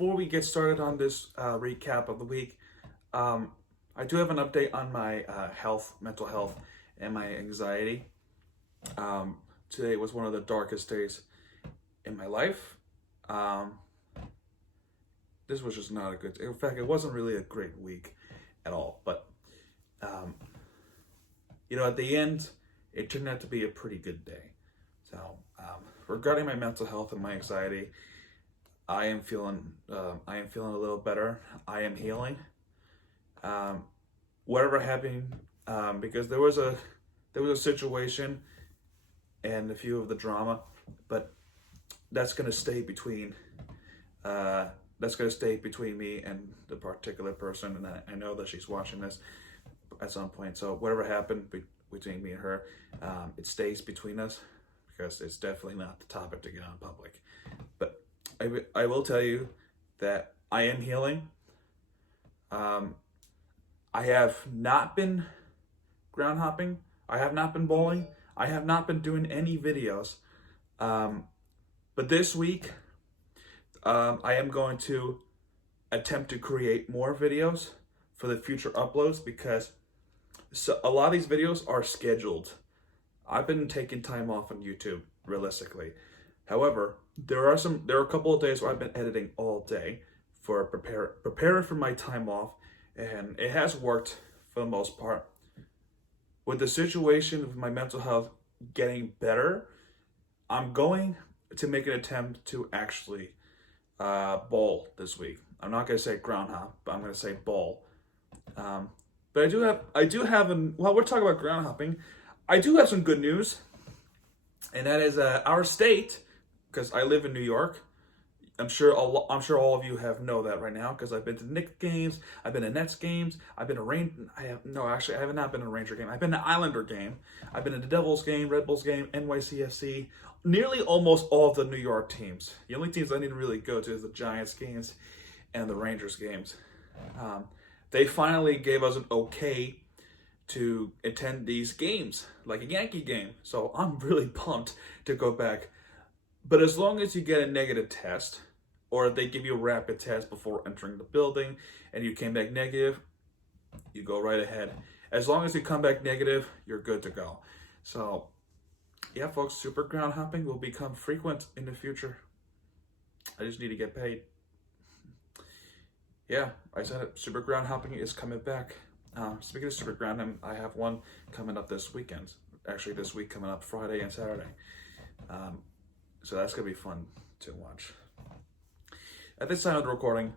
before we get started on this recap of the week, I do have an update on my mental health, and my anxiety. Today was one of the darkest days in my life. This was just not a good. In fact, it wasn't really a great week at all. But at the end, it turned out to be a pretty good day. So, regarding my mental health and my anxiety, I am feeling a little better. I am healing. Whatever happened, because there was a situation and a few of the drama, but that's gonna stay between me and the particular person, and I know that she's watching this at some point. So whatever happened between me and her, it stays between us, because it's definitely not the topic to get on public. But I will tell you that I am healing. I have not been ground hopping. I have not been bowling. I have not been doing any videos. But this week, I am going to attempt to create more videos for the future uploads, because a lot of these videos are scheduled. I've been taking time off on YouTube, realistically. However, there are a couple of days where I've been editing all day for preparing for my time off, and it has worked for the most part. With the situation of my mental health getting better, I'm going to make an attempt to actually bowl this week. I'm not going to say ground hop, but I'm going to say bowl. But I do have while we're talking about ground hopping, I do have some good news, and that is our state, because I live in New York. I'm sure all of you know that right now, because I've been to Knicks games, I've been to Nets games, I've been to I have not been to a Ranger game. I've been to Islander game, I've been to the Devils game, Red Bulls game, NYCFC, nearly almost all of the New York teams. The only teams I didn't really go to is the Giants games and the Rangers games. They finally gave us an okay to attend these games, like a Yankee game. So I'm really pumped to go back. But as long as you get a negative test, or they give you a rapid test before entering the building, and you came back negative, you go right ahead. As long as you come back negative, you're good to go. So, yeah, folks, super ground hopping will become frequent in the future. I just need to get paid. Yeah, I said it. Super ground hopping is coming back. Speaking of super ground hopping, I have one coming up this weekend. Actually, this week coming up Friday and Saturday. So that's going to be fun to watch. At this time of the recording,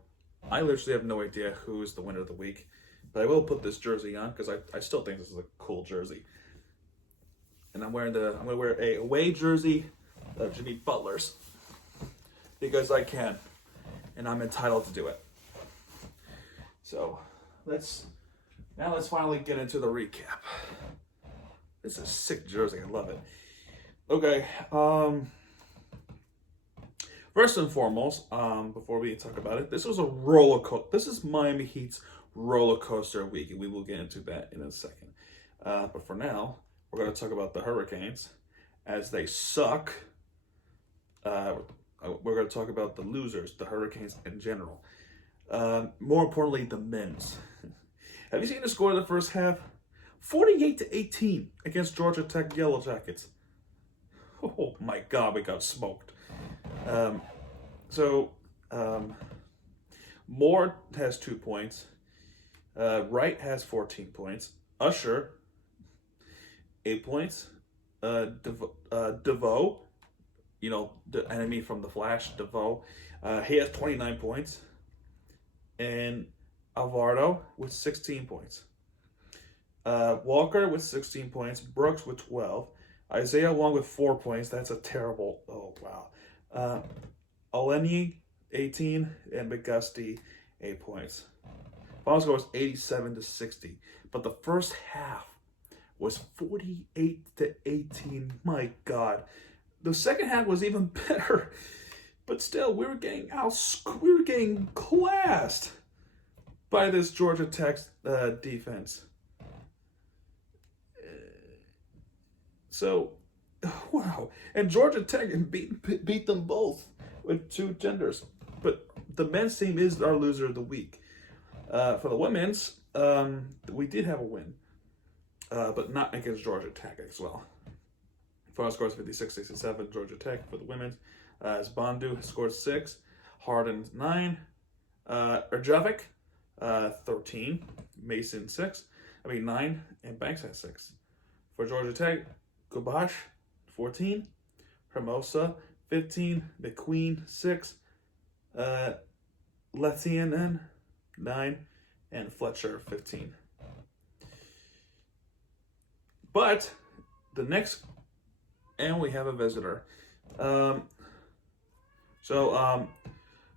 I literally have no idea who is the winner of the week. But I will put this jersey on, because I still think this is a cool jersey. And I'm going to wear a away jersey of Jimmy Butler's, because I can. And I'm entitled to do it. So let's finally get into the recap. This is a sick jersey. I love it. Okay. First and foremost, before we talk about it, this was a roller coaster. This is Miami Heat's roller coaster week, and we will get into that in a second. But for now, we're going to talk about the Hurricanes, as they suck. We're going to talk about the losers, the Hurricanes in general. More importantly, the men's. Have you seen the score of the first half? 48-18 against Georgia Tech Yellow Jackets. Oh my God, we got smoked. Moore has 2 points. Wright has 14 points. Usher, 8 points. DeVoe, the enemy from The Flash, DeVoe, he has 29 points. And Alvarado with 16 points. Walker with 16 points. Brooks with 12. Isaiah Wong with 4 points. That's a terrible. Oh, wow. Olenek, 18. And McGusty, 8 points. Final score was 87-60. But the first half was 48-18. My God. The second half was even better. But still, we were getting classed by this Georgia Tech defense. So, wow. And Georgia Tech beat them both with 2 genders. But the men's team is our loser of the week. For the women's, we did have a win, but not against Georgia Tech as well. Final score is 56-67, Georgia Tech for the women's. As Bandu scored 6, Harden 9, Erjovic 13, Mason 9, and Banks had 6. For Georgia Tech, Gubash 14, Hermosa 15, McQueen 6, Letianen 9, and Fletcher 15. But the next, and we have a visitor.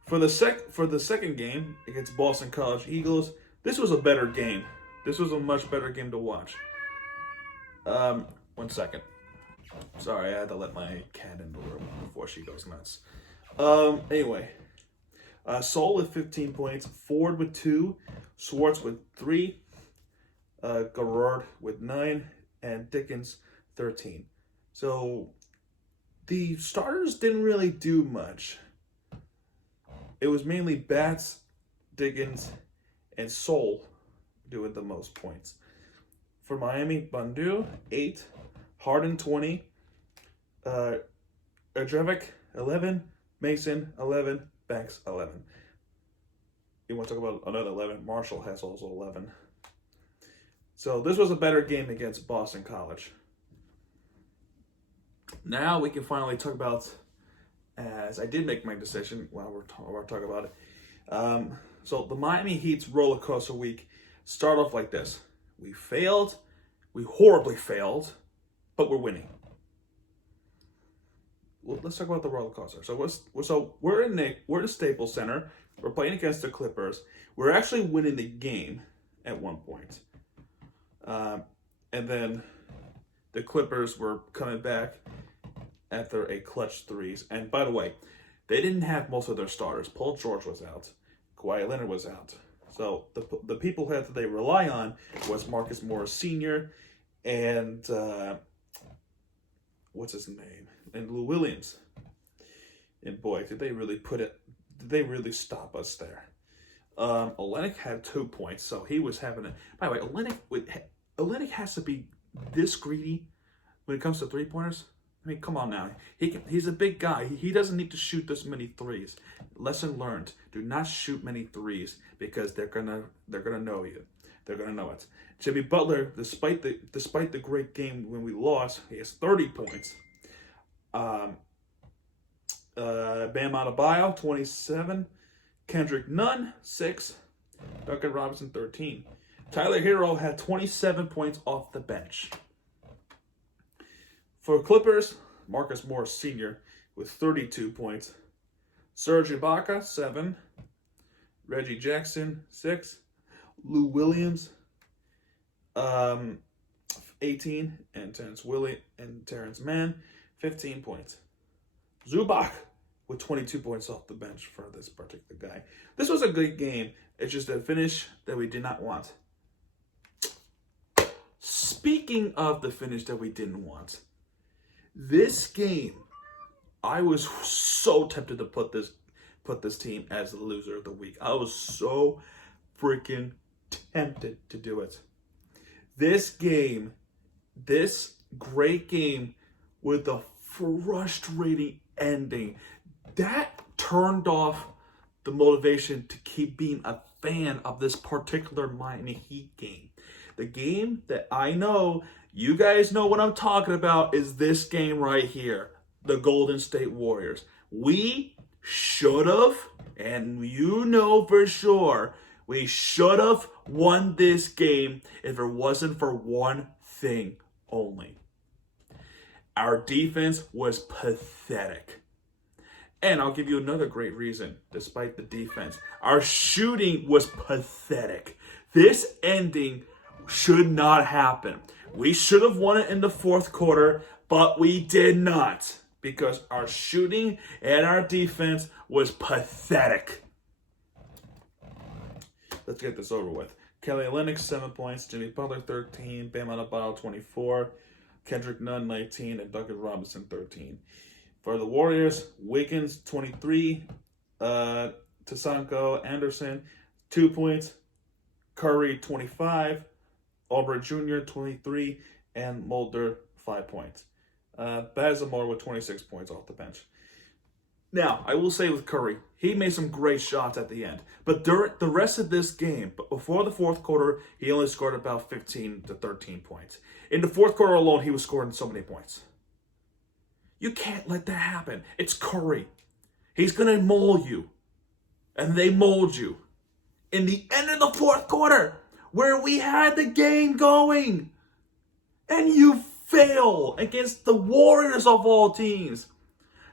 For the second game against Boston College Eagles, this was a better game. This was a much better game to watch. 1 second. Sorry, I had to let my cat in the room before she goes nuts. Anyway, Sol with 15 points, Ford with 2, Swartz with 3, Garrard with 9, and Dickens 13. So the starters didn't really do much. It was mainly Bats, Dickens, and Sol doing the most points. For Miami, Bandu 8, Harden 20, Erjovic 11, Mason 11, Banks 11. You want to talk about another 11? Marshall has also 11. So this was a better game against Boston College. Now we can finally talk about, as I did make my decision while we're talking about it. So the Miami Heat's roller coaster week start off like this. We horribly failed, but we're winning. Well, let's talk about the roller coaster. So we're in the Staples Center. We're playing against the Clippers. We're actually winning the game at one point. And then the Clippers were coming back after a clutch threes. And by the way, they didn't have most of their starters. Paul George was out. Kawhi Leonard was out. So the people that they rely on was Marcus Morris Sr. and what's his name? And Lou Williams. And boy, did they really stop us there. Olenek had 2 points, so he was having it. By the way, Olenek has to be this greedy when it comes to 3-pointers. I mean, come on now. He's a big guy. He doesn't need to shoot this many threes. Lesson learned: do not shoot many threes because they're gonna know you. They're gonna know it. Jimmy Butler, despite the great game when we lost, he has 30 points. Bam Adebayo 27, Kendrick Nunn 6, Duncan Robinson 13. Tyler Hero had 27 points off the bench. For Clippers, Marcus Morris Sr. with 32 points. Serge Ibaka, 7. Reggie Jackson, 6. Lou Williams, 18. And Terrence Mann, 15 points. Zubac with 22 points off the bench for this particular guy. This was a good game. It's just a finish that we did not want. Speaking of the finish that we didn't want, this game, I was so tempted to put this team as the loser of the week. I was so freaking tempted to do it. This game, this great game with the frustrating ending, that turned off the motivation to keep being a fan of this particular Miami Heat game. The game that I know you guys know what I'm talking about is this game right here, the Golden State Warriors. We should have, and you know for sure, we should have won this game if it wasn't for one thing only. Our defense was pathetic. And I'll give you another great reason, despite the defense. Our shooting was pathetic. This ending should not happen. We should have won it in the fourth quarter, but we did not because our shooting and our defense was pathetic. Let's get this over with. Kelly Olynyk, 7 points. Jimmy Butler, 13. Bam Adebayo, 24. Kendrick Nunn, 19. And Duncan Robinson, 13. For the Warriors, Wiggins, 23. Tasanko, Anderson, 2 points. Curry, 25. Albert Jr., 23. And Mulder, 5 points. Bazemore with 26 points off the bench. Now, I will say with Curry, he made some great shots at the end. But during the rest of this game, before the fourth quarter, he only scored about 15 to 13 points. In the fourth quarter alone, he was scoring so many points. You can't let that happen. It's Curry. He's going to mold you. And they mold you. In the end of the fourth quarter, where we had the game going. And you fail against the Warriors of all teams.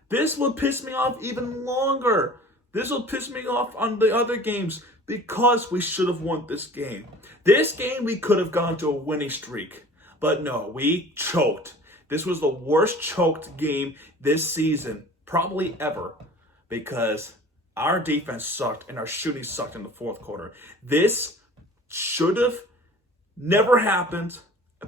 This will piss me off even longer. This will piss me off on the other games because we should have won this game. This game, we could have gone to a winning streak. But no, we choked. This was the worst choked game this season, probably ever, because our defense sucked and our shooting sucked in the fourth quarter. This should have never happened,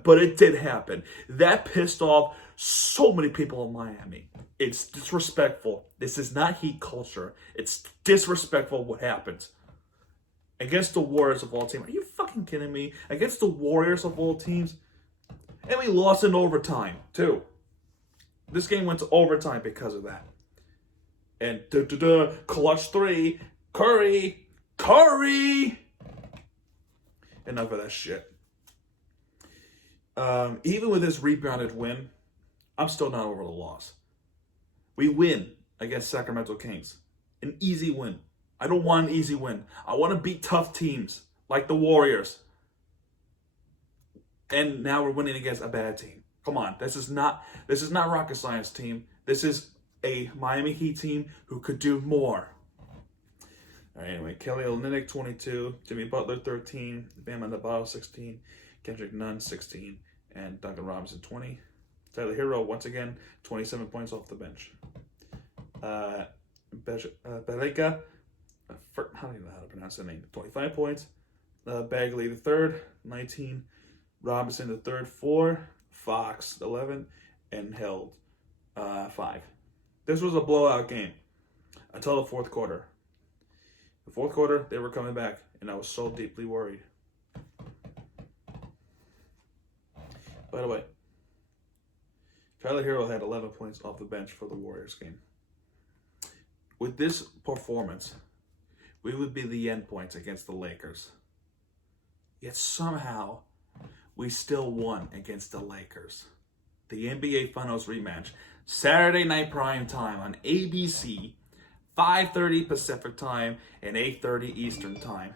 but it did happen. That pissed off so many people in Miami. It's disrespectful. This is not Heat culture. It's disrespectful what happened. Against the Warriors of all teams. Are you fucking kidding me? Against the Warriors of all teams? And we lost in overtime, too. This game went to overtime because of that. And clutch 3, Curry! Enough of that shit. Even with this rebounded win, I'm still not over the loss. We win against Sacramento Kings. An easy win. I don't want an easy win. I want to beat tough teams like the Warriors. And now we're winning against a bad team. Come on, this is not rocket science, team. This is a Miami Heat team who could do more. All right, anyway, Kelly Olynyk, 22, Jimmy Butler, 13, Bam Adebayo, 16, Kendrick Nunn, 16, and Duncan Robinson, 20. Tyler Hero, once again, 27 points off the bench. Beleka, I don't even know how to pronounce that name, 25 points. Bagley the third, 19. Robinson the third, 4. Fox, 11. And Held, 5. This was a blowout game until the fourth quarter. The fourth quarter, they were coming back, and I was so deeply worried. By the way, Tyler Hero had 11 points off the bench for the Warriors game. With this performance, we would be the end points against the Lakers. Yet somehow, we still won against the Lakers. The NBA Finals rematch, Saturday night prime time on ABC, 5:30 Pacific time and 8:30 Eastern time.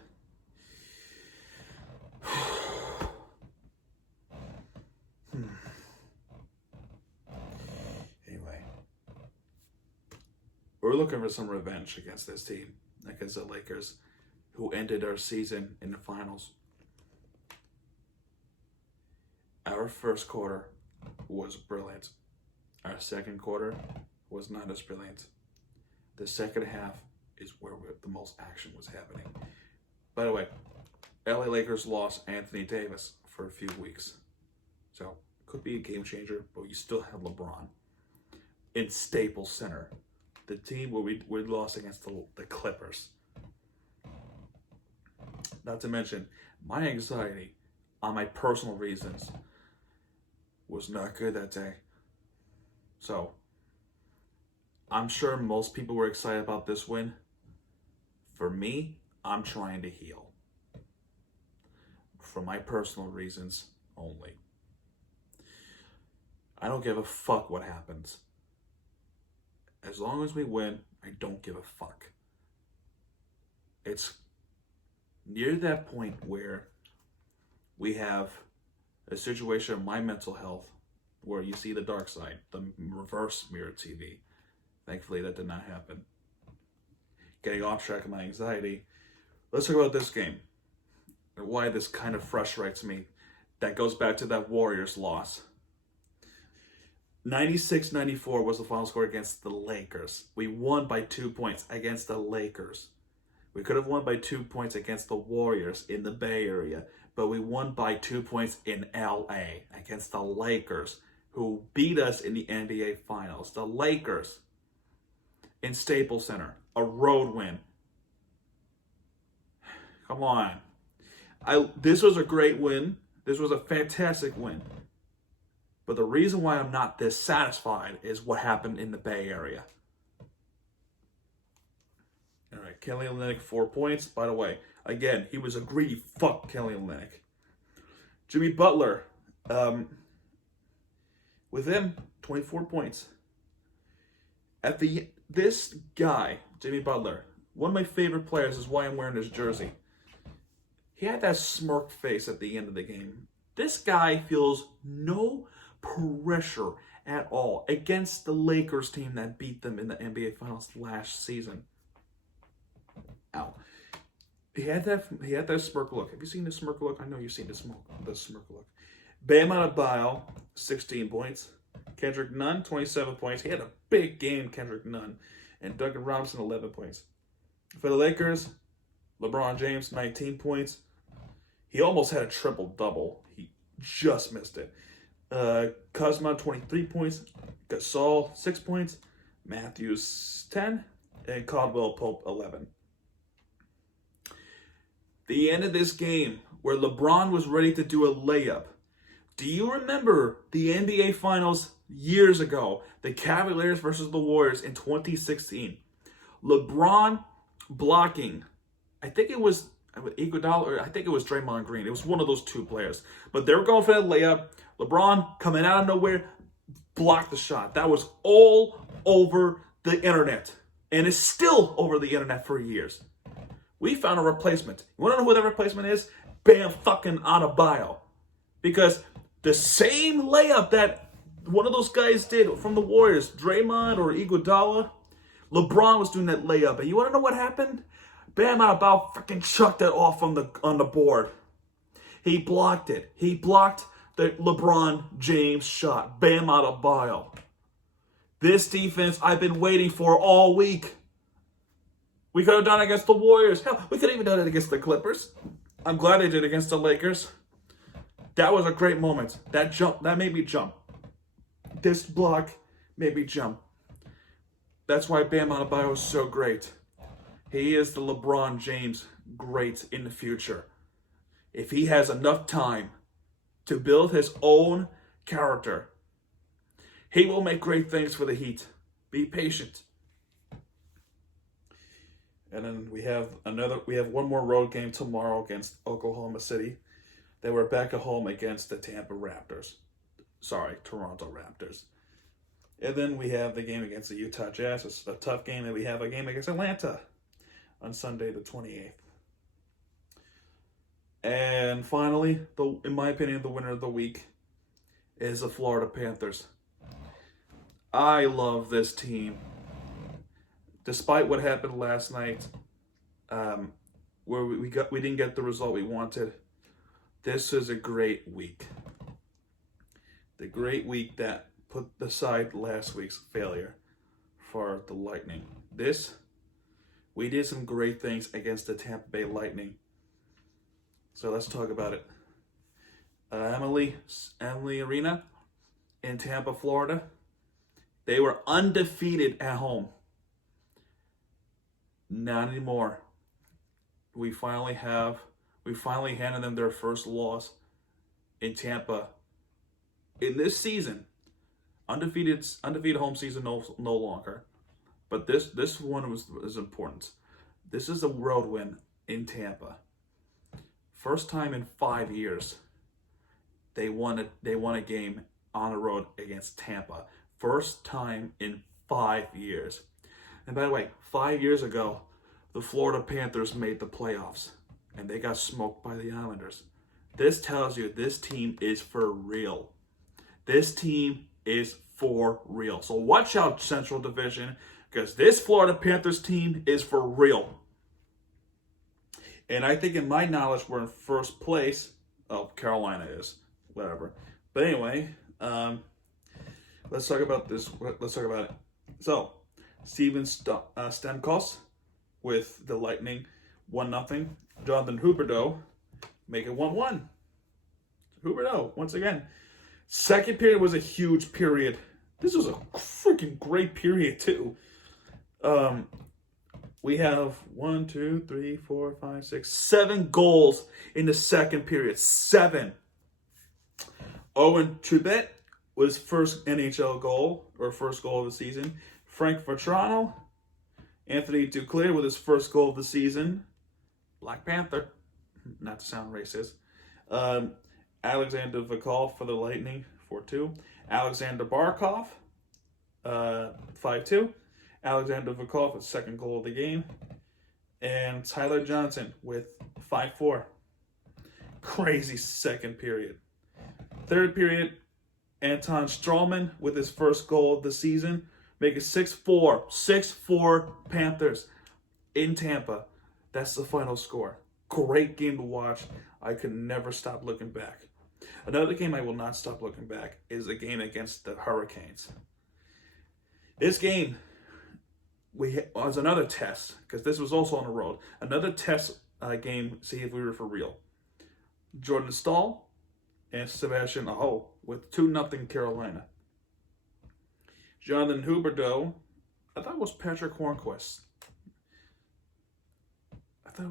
Anyway, we're looking for some revenge against this team, against the Lakers, who ended our season in the finals. Our first quarter was brilliant. Our second quarter was not as brilliant. The second half is where the most action was happening. By the way, LA Lakers lost Anthony Davis for a few weeks. So, could be a game changer, but you still have LeBron in Staples Center. The team where we lost against the Clippers. Not to mention, my anxiety on my personal reasons was not good that day. So, I'm sure most people were excited about this win. For me, I'm trying to heal. For my personal reasons only. I don't give a fuck what happens. As long as we win, I don't give a fuck. It's near that point where we have a situation of my mental health where you see the dark side, the reverse mirror TV. Thankfully, that did not happen. Getting off track of my anxiety, let's talk about this game and why this kind of frustrates me. That goes back to that Warriors loss. 96-94 was the final score against the Lakers. We won by 2 points against the Lakers. We could have won by 2 points against the Warriors in the Bay Area, but we won by 2 points in LA against the Lakers, who beat us in the NBA Finals. The Lakers in Staples Center, a road win. Come on. This was a great win. This was a fantastic win. But the reason why I'm not this satisfied is what happened in the Bay Area. All right, Kelly Olynyk, 4 points. By the way, again, he was a greedy fuck, Kelly Olynyk. Jimmy Butler, with him, 24 points. This guy, Jimmy Butler, one of my favorite players, is why I'm wearing his jersey. He had that smirk face at the end of the game. This guy feels no pressure at all against the Lakers team that beat them in the NBA Finals last season. Ow. He had that smirk look. Have you seen the smirk look? I know you've seen the smirk look. Bam Adebayo, 16 points. Kendrick Nunn, 27 points. He had a big game, Kendrick Nunn. And Duncan Robinson, 11 points. For the Lakers, LeBron James, 19 points. He almost had a triple-double. He just missed it. Kuzma, 23 points. Gasol, 6 points. Matthews, 10. And Caldwell Pope, 11. The end of this game, where LeBron was ready to do a layup. Do you remember the NBA Finals years ago? The Cavaliers versus the Warriors in 2016. LeBron blocking. I think it was Iguodala, or I think it was Draymond Green. It was one of those two players. But they were going for that layup. LeBron coming out of nowhere, blocked the shot. That was all over the internet. And it's still over the internet for years. We found a replacement. You want to know who that replacement is? Bam fucking Adebayo. Because the same layup that one of those guys did from the Warriors, Draymond or Iguodala, LeBron was doing that layup. And you want to know what happened? Bam Adebayo freaking chucked it off on the board. He blocked it. He blocked the LeBron James shot. Bam Adebayo. This defense I've been waiting for all week. We could have done it against the Warriors. Hell, we could have even done it against the Clippers. I'm glad they did it against the Lakers. That was a great moment. That jump, that made me jump. This block made me jump. That's why Bam Adebayo is so great. He is the LeBron James great in the future. If he has enough time to build his own character, he will make great things for the Heat. Be patient. And then we have one more road game tomorrow against Oklahoma City. Then we're back at home against the Toronto Raptors. And then we have the game against the Utah Jazz. It's a tough game. And we have a game against Atlanta on Sunday the 28th. And finally, in my opinion, the winner of the week is the Florida Panthers. I love this team. Despite what happened last night, where we didn't get the result we wanted, this is a great week. The great week that put aside last week's failure for the Lightning. We did some great things against the Tampa Bay Lightning. So let's talk about it. Emily Arena in Tampa, Florida. They were undefeated at home. Not anymore. We finally handed them their first loss in Tampa in this season. Undefeated home season no longer. But this one is important. This is a road win in Tampa. First time in 5 years they won a game on the road against Tampa. First time in 5 years. And by the way, 5 years ago, the Florida Panthers made the playoffs, and they got smoked by the Islanders. This tells you this team is for real. This team is for real. So watch out, Central Division, because this Florida Panthers team is for real. And I think in my knowledge, we're in first place. Oh, Carolina is. Whatever. But anyway, let's talk about this. Let's talk about it. So, Steven Stamkos with the Lightning, 1-0. Jonathan Huberdeau make it 1-1. Huberdeau, once again. Second period was a huge period. This was a freaking great period, too. We have 1, 2, 3, 4, 5, 6, 7 goals in the second period. 7. Owen Trubet was first NHL goal, or first goal of the season. Frank Vatrano, Anthony Duclair with his first goal of the season. Black Panther, not to sound racist. Alexander Vikal for the Lightning, 4-2. Alexander Barkov, 5-2. Alexander Vikal for the second goal of the game. And Tyler Johnson with 5-4. Crazy second period. Third period, Anton Strawman with his first goal of the season. Make it 6-4. 6-4 Panthers in Tampa. That's the final score. Great game to watch. I could never stop looking back. Another game I will not stop looking back is a game against the Hurricanes. This game was another test, because this was also on the road. Another test game, see if we were for real. Jordan Staal and Sebastian Aho with 2-0 Carolina. Jonathan Huberdeau, I thought it was Patrick Hornquist. A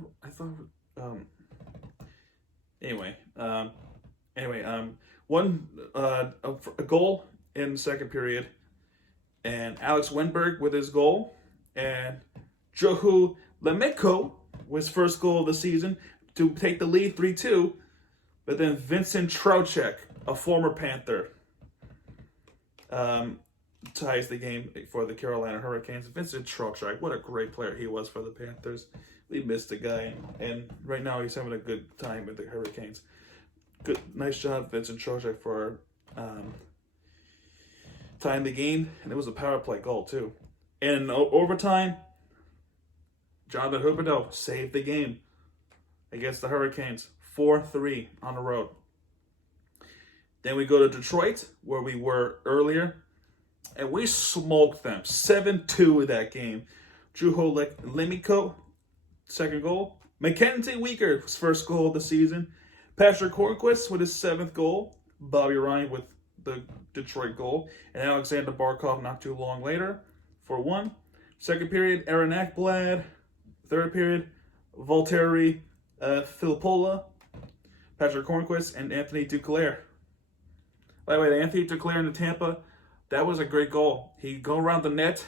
goal in the second period, and Alex Wenberg with his goal, and Johu Lemeko with his first goal of the season to take the lead 3-2, but then Vincent Trocheck, a former Panther, ties the game for the Carolina Hurricanes. Vincent Trocheck, what a great player he was for the Panthers. We missed the guy, and right now he's having a good time with the Hurricanes. Good, nice job, Vincent Trocheck, for tying the game, and it was a power play goal too. And in overtime, Jonathan Huberdeau saved the game against the Hurricanes, 4-3 on the road. Then we go to Detroit, where we were earlier, and we smoked them, 7-2 in that game. Juho Lemiko, second goal. Mackenzie Weegar, his first goal of the season. Patrick Hornquist with his 7th goal. Bobby Ryan with the Detroit goal. And Alexander Barkov not too long later for 1. Second period, Aaron Ekblad. Third period, Valtteri Filippola, Patrick Hornquist, and Anthony Duclair. By the way, Anthony Duclair in the Tampa, that was a great goal. He'd go around the net,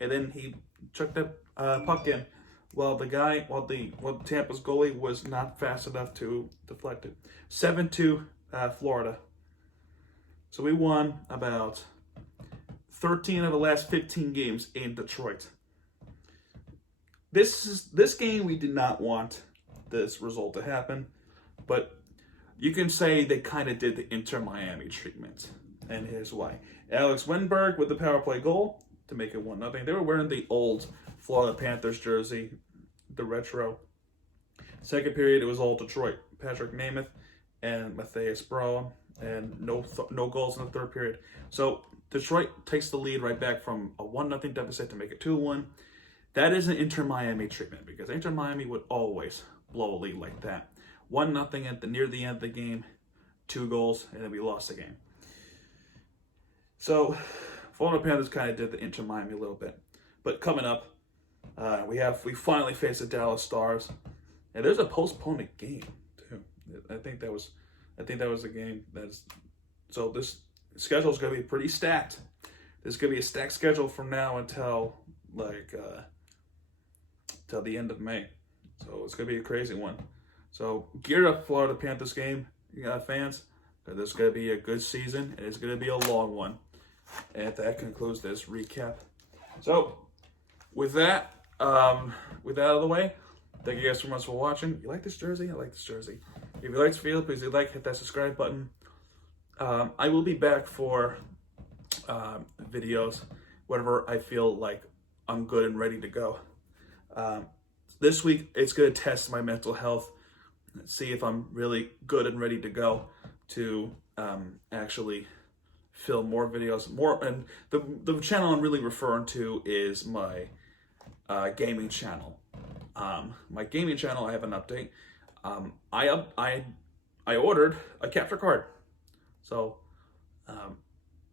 and then he chucked that puck in, while Tampa's goalie was not fast enough to deflect it. 7-2 Florida. So we won about 13 of the last 15 games in Detroit. This game, we did not want this result to happen, but you can say they kind of did the Inter Miami treatment, and here's why. Alex Wenberg with the power play goal to make it 1-0. They were wearing the old Florida Panthers jersey, the retro. Second period, it was all Detroit. Patrick Nemeth and Matthias Braun, and no goals in the third period. So Detroit takes the lead right back from a 1-0 deficit to make it 2-1. That is an Inter Miami treatment, because Inter Miami would always blow a lead like that. 1-0 near the end of the game, 2 goals, and then we lost the game. So Florida Panthers kind of did the Inter Miami a little bit. But coming up, we finally face the Dallas Stars, and there's a postponed game too. I think that was the game. So this schedule is going to be pretty stacked. There's going to be a stacked schedule from now until till the end of May. So it's going to be a crazy one. So gear up, Florida Panthers game, fans. There's going to be a good season, and it's going to be a long one. And that concludes this recap. So with that out of the way, thank you guys so much for watching. You like this jersey? I like this jersey. If you like this video, please hit that subscribe button. I will be back for videos whenever I feel like I'm good and ready to go. This week, it's going to test my mental health, see if I'm really good and ready to go to actually film more videos. And the channel I'm really referring to is my gaming channel. My gaming channel, I have an update. I ordered a capture card. So,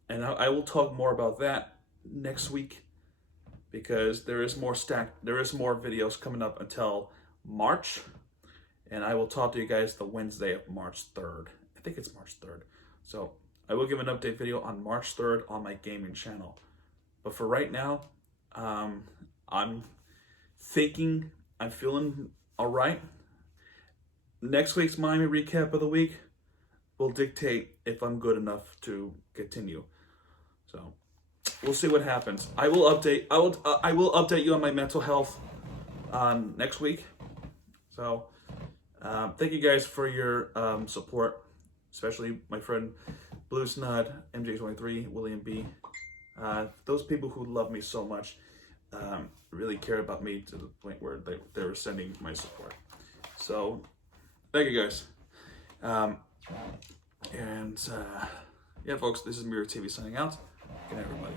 and I will talk more about that next week. because there is more videos coming up until March, and I will talk to you guys the Wednesday of March 3rd. I think it's March 3rd. So I will give an update video on March 3rd on my gaming channel. But for right now, I'm feeling all right. Next week's Miami recap of the week will dictate if I'm good enough to continue. So we'll see what happens. I will update you on my mental health next week. So thank you guys for your support, especially my friend Blue Snod, MJ23, William B. Those people who love me so much really care about me to the point where they were sending my support. So thank you guys. Yeah, folks, this is Mirror TV signing out. Good night, everybody.